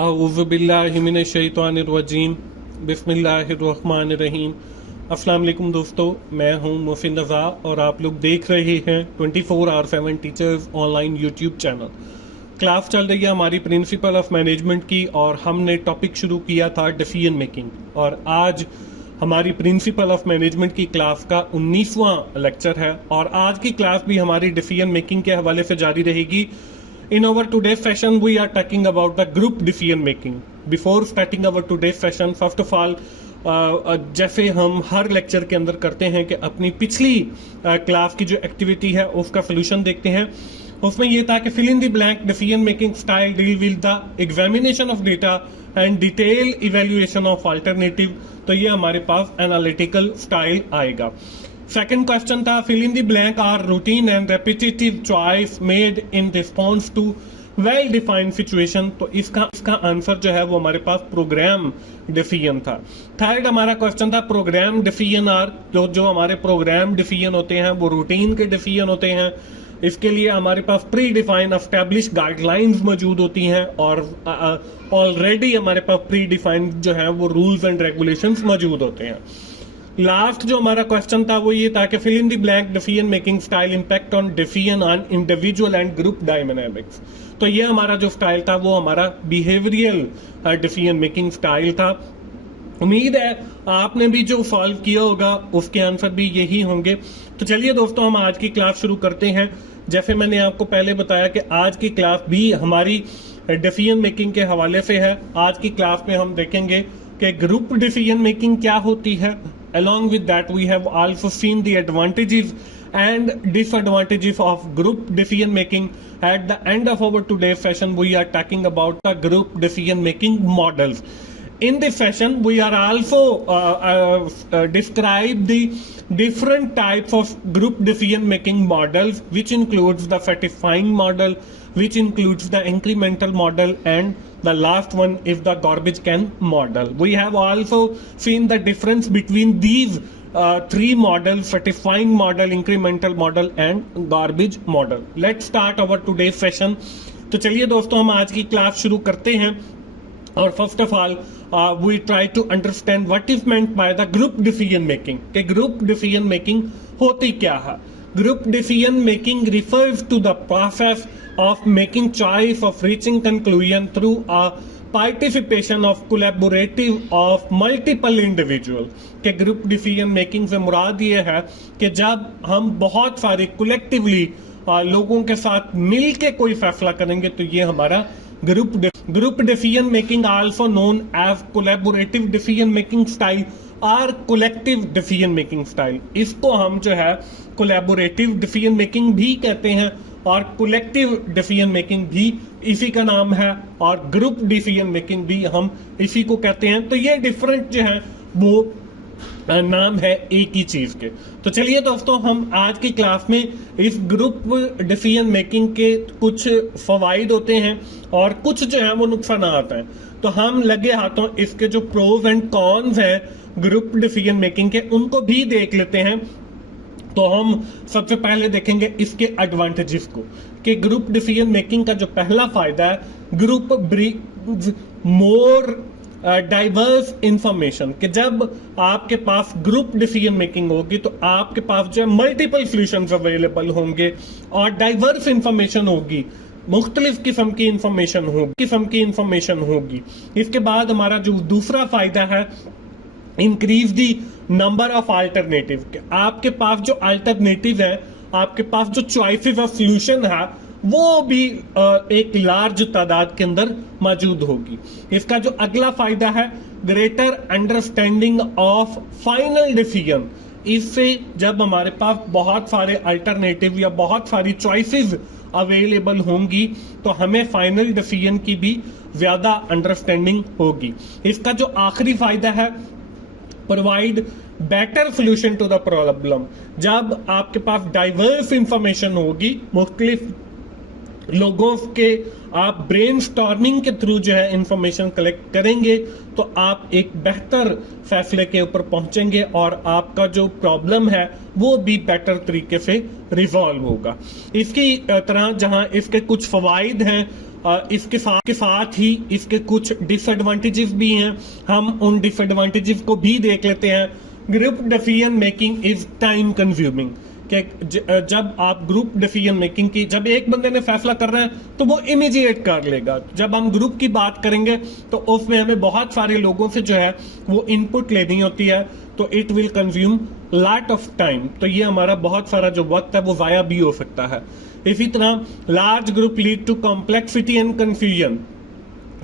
औज़ुबिल्लाहिमिनश्शैतानिर्रजीम बिस्मिल्लाहिर्रहमानिर्रहीम। अस्सलाम वालेकुम दोस्तों, मैं हूं मोहसिन रज़ा और आप लोग देख रहे हैं 24/7 teachers online YouTube channel. Class चल रही है हमारी प्रिंसिपल ऑफ मैनेजमेंट की और हमने टॉपिक शुरू किया था डिसीजन मेकिंग, और आज हमारी प्रिंसिपल ऑफ मैनेजमेंट की क्लास का 19वां लेक्चर है और आज की क्लास भी हमारी डिसीजन मेकिंग के हवाले से जारी रहेगी। In our today's session, we are talking about the group decision making. Before starting our today's session, first of all, जैसे हम हर लेक्चर के अंदर करते हैं कि अपनी पिछली क्लास की जो एक्टिविटी है उसका सोल्यूशन देखते हैं। उसमें यह था कि fill in the blank decision making style deal with the examination of data and detail evaluation of alternative. तो ये हमारे पास एनालिटिकल स्टाइल आएगा। सेकेंड क्वेश्चन था fill in the blank or routine and repetitive choice made in response to well defined situation. तो इसका answer जो है वो हमारे पास प्रोग्राम डिसीजन था। थर्ड हमारा क्वेश्चन था प्रोग्राम डिसीजन आर जो हमारे प्रोग्राम डिसीजन होते हैं वो रूटीन के डिसीजन होते हैं। इसके लिए हमारे पास प्री डिफाइंड एस्टैब्लिश गाइडलाइंस मौजूद होती हैं और ऑलरेडी हमारे पास प्री डिफाइंड जो है वो रूल्स एंड रेगुलेशंस मौजूद होते हैं। लास्ट जो हमारा क्वेश्चन था वो ये था कि fill in the blank decision making style impact on decision on individual and group dynamics. तो ये हमारा जो स्टाइल था वो हमारा बिहेवियरल डिसीजन मेकिंग स्टाइल था। उम्मीद है आपने भी जो सॉल्व किया होगा उसके आंसर भी यही होंगे। तो चलिए दोस्तों, हम आज की क्लास शुरू करते हैं। जैसे मैंने आपको पहले बताया कि आज की क्लास भी हमारी डिसीजन मेकिंग के हवाले से है। आज की क्लास में हम देखेंगे कि ग्रुप डिसीजन मेकिंग क्या होती है। Along with that, we have also seen the advantages and disadvantages of group decision making. At the end of our today's session, we are talking about the group decision making models. In this session, we are also describe the different types of group decision making models, which includes the satisfying model, which includes the incremental model, and the last one is the garbage can model. We have also seen the difference between these three models: satisfying model, incremental model, and garbage model. Let's start our today's session. तो चलिए दोस्तों, हम आज की class शुरू करते हैं। और first of all we try to understand what is meant by the group decision making. कि group decision making होती क्या है। Group decision making refers to the process of making choice of reaching conclusion through a participation of collaborative of multiple individual। के group decision making से मुराद ये है कि जब हम बहुत सारे collectively लोगों के साथ मिल के कोई फैसला करेंगे तो ये हमारा group decision making also known as collaborative decision making style और कलेक्टिव डिसीजन मेकिंग स्टाइल। इसको हम जो है कोलैबोरेटिव डिसीजन मेकिंग भी कहते हैं और कलेक्टिव डिसीजन मेकिंग भी इसी का नाम है, और ग्रुप डिसीजन मेकिंग भी हम इसी को कहते हैं। तो ये डिफरेंट जो है वो नाम है एक ही चीज के। तो चलिए दोस्तों, हम आज की क्लास में इस ग्रुप डिसीजन मेकिंग के कुछ फवाइद होते हैं और कुछ जो है वो नुकसान हैं। तो हम लगे हाथों इसके जो प्रोज एंड कॉन्स हैं ग्रुप डिसीजन मेकिंग के उनको भी देख लेते हैं। तो हम सबसे पहले देखेंगे इसके एडवांटेजेस को कि ग्रुप डिसीजन मेकिंग का जो पहला फायदा है, group brings more diverse information. कि जब आपके पास ग्रुप डिसीजन मेकिंग होगी तो आपके पास जो है मल्टीपल सॉल्यूशंस अवेलेबल होंगे और डाइवर्स इंफॉर्मेशन होगी, मुख्तलिफ किस्म की इंफॉर्मेशन होगी। इसके बाद हमारा जो दूसरा फायदा है, increase the number of alternative. आपके पास जो अल्टरनेटिव है, आपके पास जो चॉइसेस ऑफ सॉल्यूशन है वो भी एक लार्ज तादाद के अंदर मौजूद होगी। इसका जो अगला फायदा है, greater understanding of final decision. इससे जब हमारे पास बहुत सारे अल्टरनेटिव या बहुत सारी चॉइसेस अवेलेबल होंगी तो हमें फाइनल डिसीजन की भी ज्यादा अंडरस्टैंडिंग होगी। इसका जो आखिरी फायदा है, provide better solution to the problem. जब आपके पास डाइवर्स इंफॉर्मेशन होगी, मुख्तलिफ लोगों के आप ब्रेनस्टॉर्मिंग के थ्रू जो है इंफॉर्मेशन कलेक्ट करेंगे तो आप एक बेहतर फैसले के ऊपर पहुंचेंगे और आपका जो प्रॉब्लम है वो भी बेटर तरीके से रिजॉल्व होगा। इसकी तरह जहां इसके कुछ फवाइद हैं इसके साथ ही इसके कुछ डिसएडवांटेजेस भी हैं, हम उन डिसएडवांटेजेस को भी देख लेते हैं। Group decision making is time consuming, जब आप ग्रुप डिसीजन मेकिंग की, जब एक बंदे ने फैसला कर रहा है तो वो इमीडिएट कर लेगा। जब हम ग्रुप की बात करेंगे तो उसमें हमें बहुत सारे लोगों से जो है वो इनपुट लेनी होती है, तो it will consume lot of time, तो ये हमारा बहुत सारा जो वक्त है वो जाया भी हो सकता है। इसी तरह large group lead to complexity and confusion,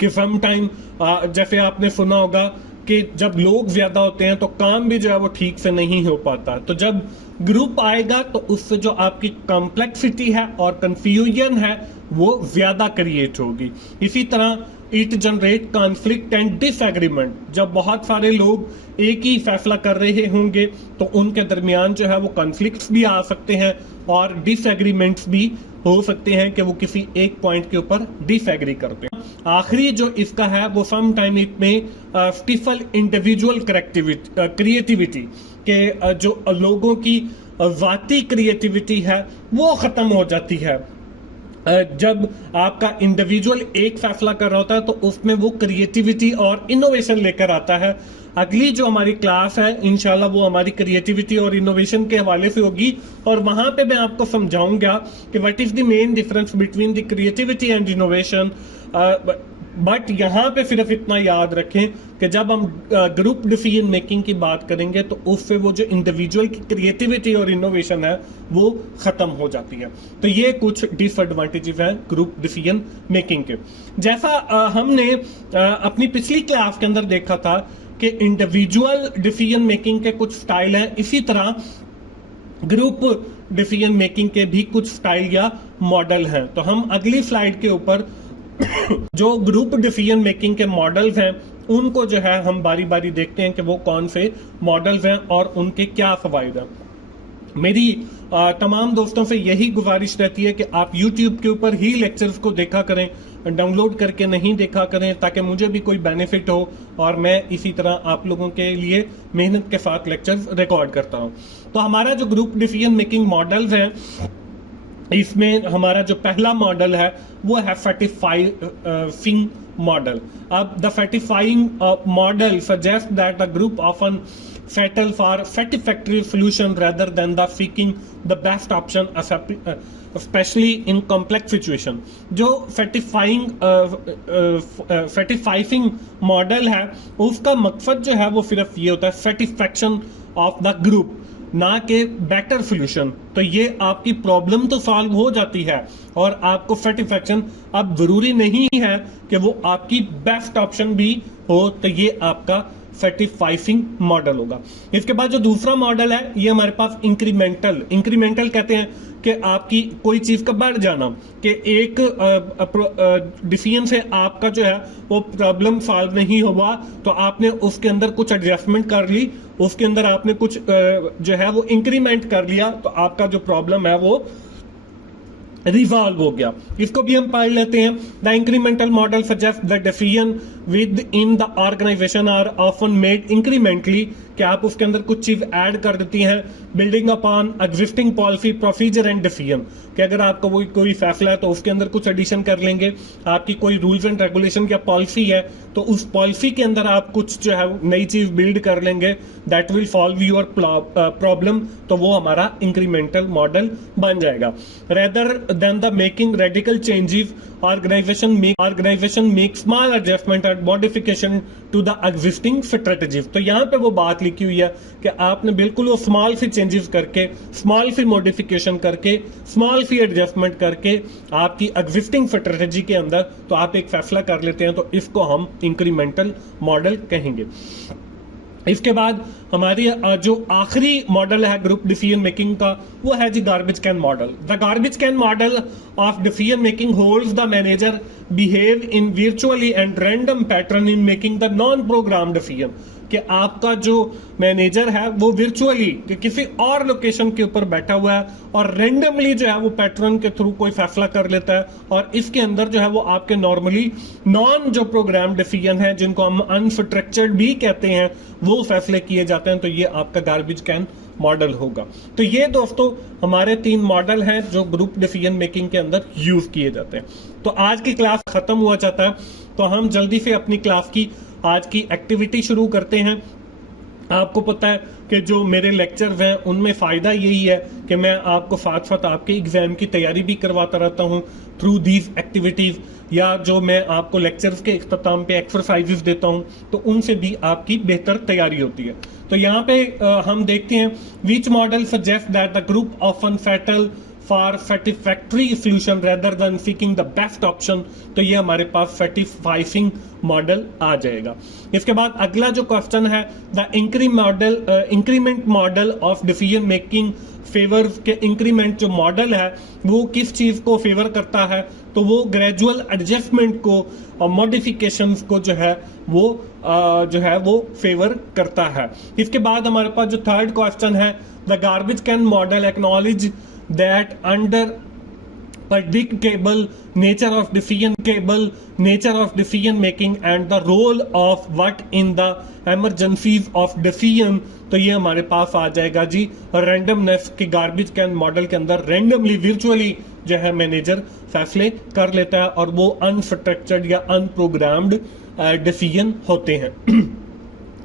कि सम टाइम जैसे आपने सुना होगा कि जब लोग ज्यादा होते हैं तो काम भी जो है वो ठीक से नहीं हो पाता, तो जब ग्रुप आएगा तो उससे जो आपकी कॉम्प्लेक्सिटी है और कंफ्यूजन है वो ज्यादा क्रिएट होगी। इसी तरह it generate conflict and disagreement, जब बहुत सारे लोग एक ही फैसला कर रहे होंगे तो उनके दरमियान जो है वो कॉन्फ्लिक्ट्स भी आ सकते हैं और डिसएग्रीमेंट्स भी हो सकते हैं कि वो किसी एक पॉइंट के ऊपर डिसएग्री करते हैं। आखिरी जो इसका है वो सम टाइम इट में स्टिफल इंडिविजुअल क्रिएटिविटी के जो लोगों की जाती क्रिएटिविटी है वो खत्म हो जाती है। जब आपका इंडिविजुअल एक फैसला कर रहा होता है तो उसमें वो क्रिएटिविटी और इनोवेशन लेकर आता है। अगली जो हमारी क्लास है इंशाल्लाह वो हमारी क्रिएटिविटी और इनोवेशन के हवाले से होगी और वहां पे मैं आपको समझाऊंगा कि what is the main difference between the creativity and innovation. But यहाँ पे सिर्फ इतना याद रखें कि जब हम ग्रुप डिसीजन मेकिंग की बात करेंगे तो उससे वो जो इंडिविजुअल की क्रिएटिविटी और इनोवेशन है वो खत्म हो जाती है। तो ये कुछ डिसएडवांटेजेस हैं ग्रुप डिसीजन मेकिंग के। जैसा हमने अपनी पिछली क्लास के अंदर देखा था कि इंडिविजुअल डिसीजन मेकिंग के कुछ स्टाइल हैं, इसी तरह ग्रुप डिसीजन मेकिंग के भी कुछ स्टाइल या मॉडल हैं। तो हम अगली स्लाइड के ऊपर जो ग्रुप डिसीजन मेकिंग के मॉडल्स हैं उनको जो है हम बारी बारी देखते हैं कि वो कौन से मॉडल्स हैं और उनके क्या फवायद हैं। मेरी तमाम दोस्तों से यही गुजारिश रहती है कि आप YouTube के ऊपर ही लेक्चर्स को देखा करें, डाउनलोड करके नहीं देखा करें, ताकि मुझे भी कोई बेनिफिट हो और मैं इसी तरह आप लोगों के लिए मेहनत के साथ लेक्चर्स रिकॉर्ड करता हूं। तो हमारा जो ग्रुप डिसीजन मेकिंग मॉडल्स हैं इसमें हमारा जो पहला मॉडल है वो है सैटिस्फाइंग मॉडल। अब the satisfying model suggest that the group often settle for satisfactory solution rather than the seeking the best option, especially in complex situation। जो satisfying मॉडल है उसका मकसद जो है वो सिर्फ ये होता है सेटिस्फैक्शन ऑफ द ग्रुप, ना कि बेटर सोल्यूशन। तो ये आपकी प्रॉब्लम तो सॉल्व हो जाती है और आपको सेटिस्फैक्शन अब जरूरी नहीं है कि वो आपकी बेस्ट ऑप्शन भी हो, तो ये आपका सेटिस्फाइंग मॉडल होगा। इसके बाद जो दूसरा मॉडल है ये हमारे पास इंक्रीमेंटल कहते हैं कि आपकी कोई चीज का बढ़ जाना, कि एक डिसीजन से आपका जो है वो प्रॉब्लम सॉल्व नहीं हुआ तो आपने उसके अंदर कुछ एडजस्टमेंट कर ली, उसके अंदर आपने कुछ जो है वो इंक्रीमेंट कर लिया तो आपका जो प्रॉब्लम है वो रिजॉल्व हो गया। इसको भी हम पढ़ लेते हैं। The incremental model suggest the decision within the organisation are often made incrementally, कि आप उसके अंदर कुछ चीज ऐड कर देती हैं building upon existing policy procedure and decision, कि अगर आपका कोई फैसला है तो उसके अंदर कुछ एडिशन कर लेंगे। आपकी कोई रूल्स एंड रेगुलेशन या पॉलिसी है तो उस पॉलिसी के अंदर आप कुछ जो है नई चीज बिल्ड कर लेंगे, that will solve your problem, तो वो हमारा इंक्रीमेंटल मॉडल बन जाएगा। Rather than the making radical changes organisation make small adjustment and modification to the existing strategies. तो यहाँ पे वो बात लिखी हुई है कि आपने बिल्कुल वो स्मॉल सी चेंजेस करके, स्मॉल सी मॉडिफिकेशन करके, स्मॉल सी एडजस्टमेंट करके आपकी एग्जिस्टिंग स्ट्रेटजी के अंदर तो आप एक फैसला कर लेते हैं, तो इसको हम इंक्रीमेंटल मॉडल कहेंगे। इसके बाद हमारी जो आखिरी मॉडल है ग्रुप डिसीजन मेकिंग का वो है जी garbage can model. The garbage can model of decision making holds the manager behave in virtually and random pattern in making the non program decision, कि आपका जो मैनेजर है वो वर्चुअली किसी और लोकेशन के ऊपर बैठा हुआ है और रैंडमली जो है वो पैटर्न के थ्रू कोई फैसला कर लेता है, और इसके अंदर जो है वो आपके नॉर्मली नॉन जो प्रोग्राम डिसीजन है जिनको हम अनस्ट्रक्चर्ड भी कहते हैं वो फैसले किए जाते हैं। तो ये आपका गार्बेज कैन मॉडल होगा। तो ये दोस्तों हमारे 3 मॉडल हैं जो ग्रुप डिसीजन मेकिंग के अंदर यूज किए जाते हैं। तो आज की क्लास खत्म हुआ चाहता है, तो हम जल्दी से अपनी क्लास की आज की एक्टिविटी शुरू करते हैं। आपको पता है कि जो मेरे लेक्चर्स हैं उनमें फ़ायदा यही है कि मैं आपको साथ साथ आपके एग्जाम की तैयारी भी करवाता रहता हूं थ्रू दीज एक्टिविटीज़, या जो मैं आपको लेक्चर्स के इख्तिताम पे एक्सरसाइजेस देता हूं तो उनसे भी आपकी बेहतर तैयारी होती है। तो यहाँ पे हम देखते हैं which model suggest that the group often settle for satisfactory solution rather than seeking the best option। तो ये हमारे पास satisfying मॉडल आ जाएगा। इसके बाद अगला जो क्वेश्चन है, the increment model of decision making favour के इंक्रीमेंट जो मॉडल है वो किस चीज को फेवर करता है, तो वो ग्रेजुअल एडजस्टमेंट को और मॉडिफिकेशंस को जो है वो फेवर करता है। इसके बाद हमारे पास जो थर्ड क्वेश्चन है, the garbage can model acknowledge that under predictable nature of decision making and the role of what in the emergencies of decision। तो ये हमारे पास आ जाएगा जी रैंडमनेस के गार्बेज कैन मॉडल के अंदर रैंडमली वर्चुअली जो है मैनेजर फैसले कर लेता है और वो अनस्ट्रक्चर्ड या अनप्रोग्राम्ड डिसीजन होते हैं।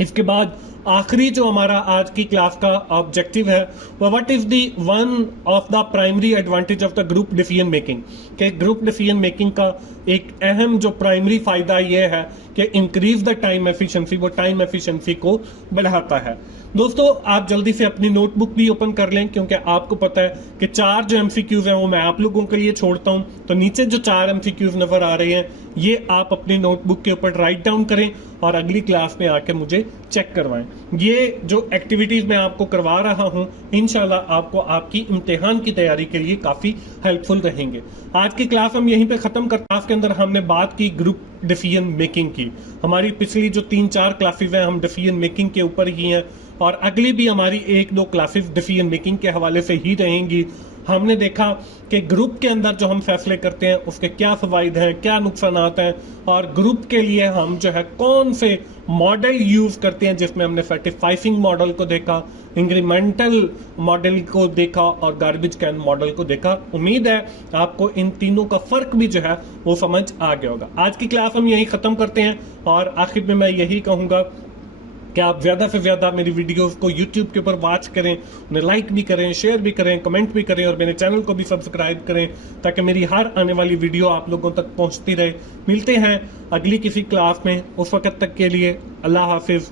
इसके बाद आखिरी जो हमारा आज की क्लास का ऑब्जेक्टिव है वो what is the one of the primary advantage of the group decision making, के ग्रुप डिसीजन मेकिंग का एक अहम जो प्राइमरी फायदा ये है कि इंक्रीज द टाइम एफिशिएंसी, वो टाइम एफिशिएंसी को बढ़ाता है। दोस्तों आप जल्दी से अपनी नोटबुक भी ओपन कर लें क्योंकि आपको पता है कि 4 जो एमसीक्यूज हैं वो मैं आप लोगों के लिए छोड़ता हूं। तो नीचे जो 4 एमसीक्यूज नजर आ रहे हैं ये आप अपनी नोटबुक के ऊपर राइट डाउन करें और अगली क्लास में आके मुझे चेक करवाएं। ये जो एक्टिविटीज मैं आपको करवा रहा हूं इंशाल्लाह आपको आपकी इम्तिहान की तैयारी के लिए काफी हेल्पफुल रहेंगे। आज की क्लास हम यहीं पे खत्म करते हैं। क्लास के अंदर हमने बात की ग्रुप डिसीजन मेकिंग की। हमारी पिछली जो 3-4 क्लासेस हैं हम डिसीजन मेकिंग के ऊपर ही हैं और अगली भी हमारी 1-2 क्लासेस डिसीजन मेकिंग के हवाले से ही रहेंगी। हमने देखा कि ग्रुप के अंदर जो हम फैसले करते हैं उसके क्या फवाइद हैं, क्या नुकसानात हैं और ग्रुप के लिए हम जो है कौन से मॉडल यूज करते हैं, जिसमें हमने सैटिस्फाइंग मॉडल को देखा, इंक्रीमेंटल मॉडल को देखा और गार्बेज कैन मॉडल को देखा। उम्मीद है आपको इन तीनों का फर्क भी जो है वो समझ आ गया होगा। आज की क्लास हम यही खत्म करते हैं और आखिर में मैं यही कहूंगा कि आप ज़्यादा से ज़्यादा मेरी वीडियोस को YouTube के ऊपर वॉच करें, उन्हें लाइक भी करें, शेयर भी करें, कमेंट भी करें और मेरे चैनल को भी सब्सक्राइब करें ताकि मेरी हर आने वाली वीडियो आप लोगों तक पहुंचती रहे। मिलते हैं अगली किसी क्लास में, उस वक्त तक के लिए अल्लाह हाफिज़।